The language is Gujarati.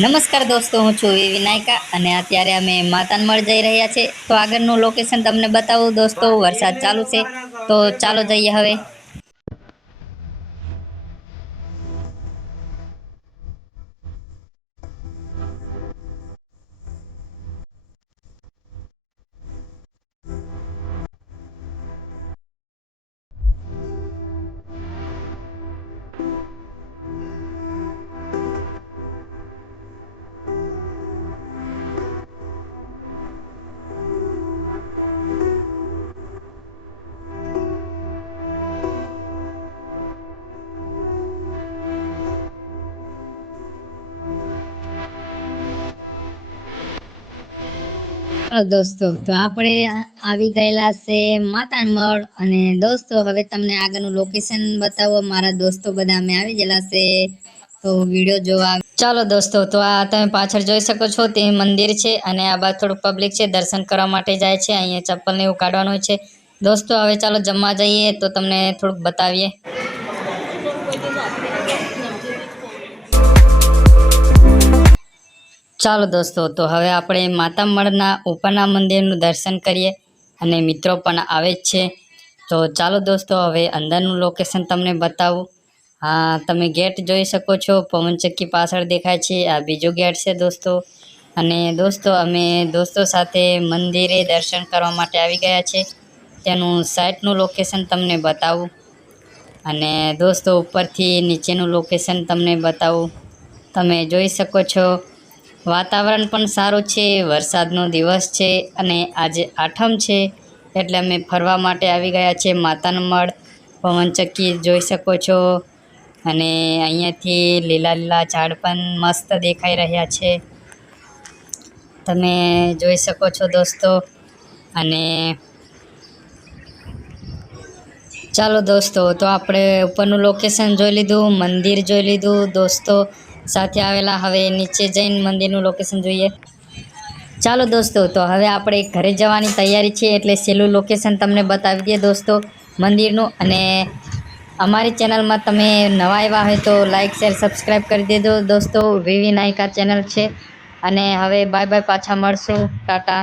નમસ્કાર દોસ્તો, હું છું વિનાયકા અને અત્યારે અમે માતાનમઢ જઈ રહ્યા છે. તો આગળનું લોકેશન તમને બતાવું દોસ્તો. વરસાદ ચાલુ છે તો ચાલો જઈએ હવે. દોસ્તો તો આપણે આવી ગયેલા છે માતાનમઢ અને દોસ્તો હવે તમને આગળનું લોકેશન બતાવો. મારા દોસ્તો બધા અમે આવી ગયેલા છે તો વિડીયો જોવા. ચાલો દોસ્તો, તો આ તમે પાછળ જોઈ શકો છો તે મંદિર છે અને આ બાજુ થોડું પબ્લિક છે, દર્શન કરવા માટે જાય છે. અહીંયા ચપ્પલ ને એવું કાઢવાનું છે દોસ્તો. હવે ચાલો જમવા જઈએ તો તમને થોડુંક બતાવીએ. ચાલો દોસ્તો, તો હવે આપણે માતામઢના ઉપરના મંદિરનું દર્શન કરીએ અને મિત્રો પણ આવે જ છે. તો ચાલો દોસ્તો, હવે અંદરનું લોકેશન તમને બતાવું. હા, તમે ગેટ જોઈ શકો છો, પવનચક્કી પાછળ દેખાય છે. આ બીજો ગેટ છે દોસ્તો. અને દોસ્તો અમે દોસ્તો સાથે મંદિરે દર્શન કરવા માટે આવી ગયા છે. તેનું સાઈડનું લોકેશન તમને બતાવું અને દોસ્તો ઉપરથી નીચેનું લોકેશન તમને બતાવું. તમે જોઈ શકો છો વાતાવરણ પણ સારું છે, વરસાદનો દિવસ છે અને આજે આઠમ છે એટલે અમે ફરવા માટે આવી ગયા છે માતાનમઢ. પવનચક્કી જોઈ શકો છો અને અહીંયાથી લીલા લીલા ઝાડ પણ મસ્ત દેખાઈ રહ્યા છે, તમે જોઈ શકો છો દોસ્તો. અને ચાલો દોસ્તો, તો આપણે ઉપરનું લોકેશન જોઈ લીધું, મંદિર જોઈ લીધું દોસ્તો સાથે આવેલા. હવે નીચે જઈને મંદિરનું લોકેશન જોઈએ. ચાલો દોસ્તો, તો હવે આપણે ઘરે જવાની તૈયારી છે એટલે છેલ્લું લોકેશન તમને બતાવી દઈએ દોસ્તો મંદિરનું. અને અમારી ચેનલમાં તમે નવા આવ્યા હોય તો લાઈક શેર સબસ્ક્રાઈબ કરી દેજો દોસ્તો. વિનાયકા ચેનલ છે. અને હવે બાય બાય, પાછા મળશું, ટાટા.